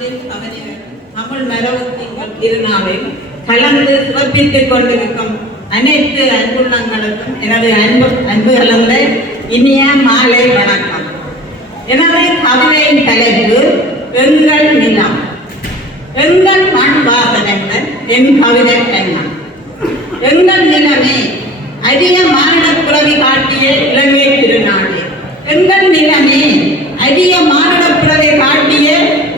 ஆண்டில் தமிழ் மரபுத்திங்கள் திருநாளில் கலந்து சிறப்பித்துக் கொண்டிருக்கும் அனைத்து அன்புள்ளங்களுக்கும் எனது அன்பு கலந்த இனிய மாலை வணக்கம். எனது கவிதையின் தலைப்பு எங்கள் நிலம். எங்கள் மண் வாசனைகள் என் கவிதை எண்ணம். எங்கள் நிலமே அரிய மானிடப் பிறவி காட்டிய இலங்கை திருநாடு. எங்கள் நிலமே அரிய மானிடப் பிறவி காட்டிய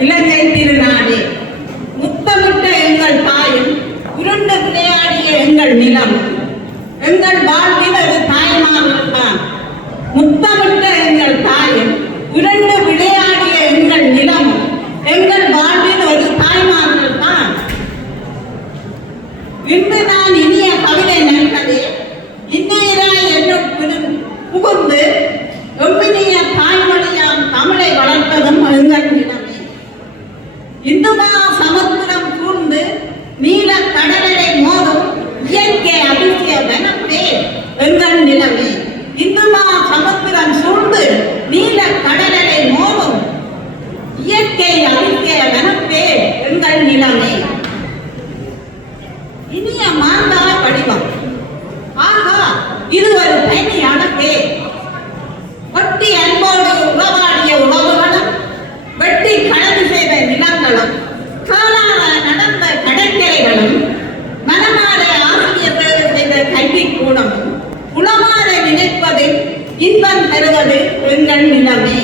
இலங்கை திருநாடு. முத்தமிட்ட எங்கள் தாயும் உருண்டு விளையாடிய எங்கள் நிலமும் எங்கள் வாழ்வில் ஒரு தாய்மார்கள் தான். முத்தமிட்ட எங்கள் தாயும் உருண்டு விளையாடிய எங்கள் நிலமும் எங்கள் வாழ்வில் ஒரு தாய்மார்கள் தான். இன்று நான் இனிய கவிதை நண்பதே இன்னிராய் என்னுள் புகுந்து எம்மினிய தாய்மொழியாம் தமிழை வளர்த்ததும் எங்கள் நிலமே. இந்துமா சமுத்திரம் சூழ்ந்து நீல கடலை மோதும் இயற்கை அதிசய வனப்பே எங்கள் நிலமே. இந்துமா சமுத்திரம் சூழ்ந்து நீல கடலை மோதும் இயற்கை அதிசய வனப்பே எங்கள் நிலமே. இனிய மாந்தா வடிவம். ஆகா, இது ஒரு தனியான பேர். ஒட்டி அன்போடு உறவாடிய உறவுகளும் வெட்டி கடந்து செய்த நிலங்களும் காலார நடந்த கடற்கரைகளும் மனமாற ஆசிரியர் செய்த கல்வி கூடமும் உளமாற நினைப்பதில் இன்பம் பெறுவது எங்கள் நிலமே.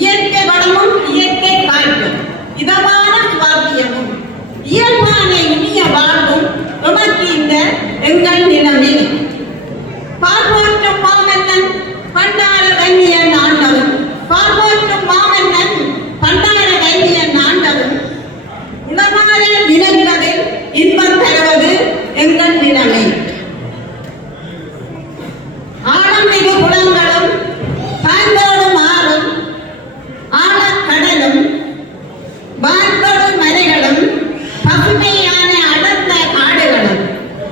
இயற்கை வளமும் இயற்கை காற்றும் இதமான சுவாத்தியமும் இயல்பான இனிய வாழ்வும் உமக்கு இந்த எங்கள் நிலமே. பார்ப்போற்றும் மாமன்னன் பண்டார வைத்தியன் ஆண்டவன். பார்ப்போற்றும் மாமன்னன் பண்டார வைத்தியன் ஆண்டவன் உளமாற நினைப்பதில் இன்பம் தருவது எங்கள் நிலமே. ஆழமிகு குளங்களும் சாய்ந்தோடும் ஆறும் ஆழக்கடலும் வான்தொடு மலைகளும் பசுமையான அடர்ந்த காடுகளும்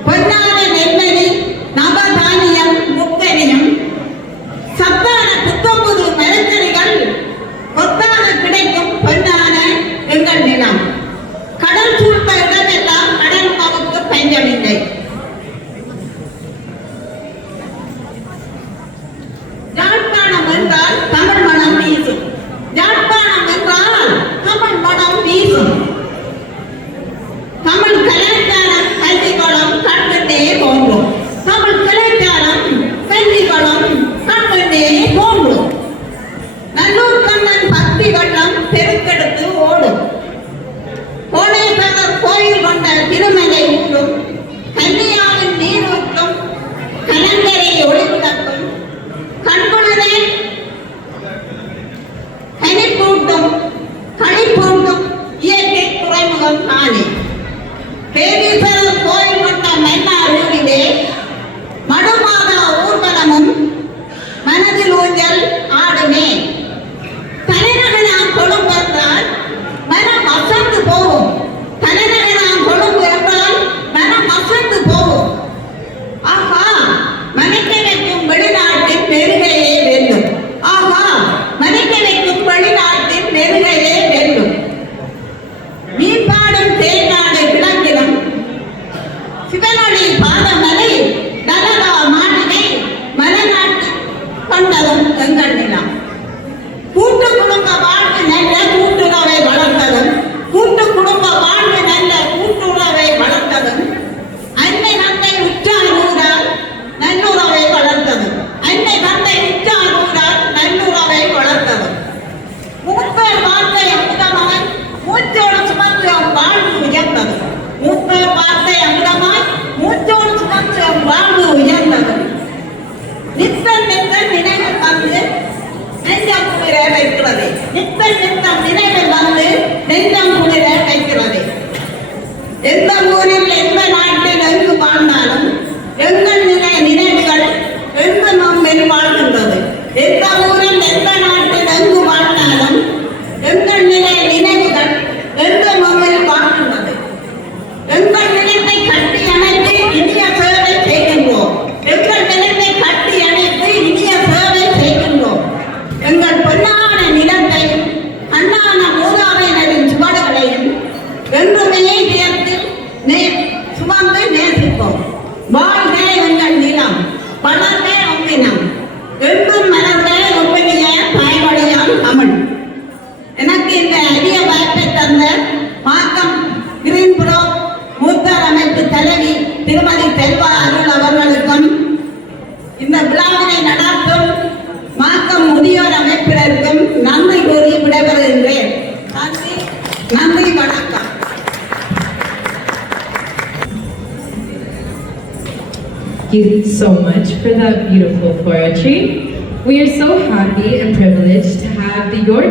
பொன்னான நெல்மணி நவதானியம் முக்கனியும் சத்தான புத்தம்புது மரக்கறிகள் கொத்தான கிடைக்கும் பொன்னான எங்கள் நிலம். கடல் சூழ்ந்த இடமெல்லாம் கடல் மாவுக்கு பஞ்சமில்லை. யாழ்ப்பாணம் என்றால் தமிழ் மனம் வீசும். யாழ்ப்பாணம் என்றால் தமிழ் மனம் வீசும். தமிழ் கலாச்சாரம் கல்வி வளம் கண்கண்டே தோன்றும். தமிழ் கலாச்சாரம் கல்வி வளம் கண்கண்டே தோன்றும். நல்லூர் கண்ணன் பக்தி வெள்ளம் பெருக்கெடுத்து ஓடும். கோடேஸ்வரர் கோயில் கொண்ட திருமலை ஊடும். கன்னியாவின் நீரூற்றும் கலங்கரை ஒளிவிளக்கும் கண்குளிரே கனிப்பூட்டும் களிப்பூட்டும் இயற்கை துறைமுகம் தானே. கேதீஸ்வரர் கோயில் கொண்ட மன்னார் ஊரிலே மடுமாதா ஊர்வலமும் மனதில் ஊஞ்சல் ஆடுமே. தலைநகராம் கொழும்பு என்றால் மனம் அசந்து போகும். தலைநகராம் கொழும்பு என்றால் மனம் அசந்து போகும். ஆஹா, மனைக்க வைக்கும் வெளிநாட்டின் நெருகையே வெல்லும். ஆஹா, மனைக்க வைக்கும் வெளிநாட்டின் நெருகையே வெல்லும். மீன்பாடும் தேய்நாடு கிழக்கிலும் சிவனொளி பாதமலை நலதா மாளிகை மலைநாட்டு கொண்டதும் எங்கள் நிலம். கூட்டு குடும்ப வாழ்வு நல்ல கூட்டுறவை வளர்த்ததும் கூட்டு குடும்ப வாழ்வு நல்ல கூட்டுறவை வளர்த்ததும் அன்னை தந்தை உற்றார் ஊரால் நல்லுறவை வளர்த்ததும் அன்னை தந்தை உற்றார் ஊரால் நல்லுறவை வளர்த்ததும் மூப்பர் வார்த்தை அமுதமாய் மூச்சோடு சுமந்து வாழ்வு உயர்ந்தது. மூப்பர் வார்த்தை அமுதமாய் மூச்சோடு சுமந்து வாழ்வு உயர்ந்தது. நித்தம் நித்தம் நினைவு வந்து நெஞ்சம் குளிர வைக்கிறது. நித்தம் நித்தம் நினைவு வந்து நெஞ்சம் குளிர வைக்கிறது. எந்த ஊரில் எந்த நாட்டில் எங்கு வாழ்ந்தாலும் எங்கள் நினைவுகள் எங்கு நம்மில் வாழ்கின்றது. எந்த ஊரில் எந்த நாட்டில் எங்கு வாழ்ந்தாலும் எங்கள் நினைவுகள் எங்கு நம்மில் வாழ்கின்றது. எங்கள் நிலத்தை கட்டி அணைத்து இனிய சேவை செய்கின்றோம். எங்கள் நிலத்தை கட்டி அணைத்து இனிய சேவை செய்கின்றோம். எங்கள் பொன்னான நிலத்தை அண்ணான அருள் அவர்களுக்கும் இந்த விழாவினை நடாத்தும் மாக்கம் முதியோர் அமைப்பினருக்கும் நன்றி கூறி விடைபெறுகின்றேன். நன்றி வணக்கம். Thank you so much for that beautiful poetry. We are so happy and privileged to have the York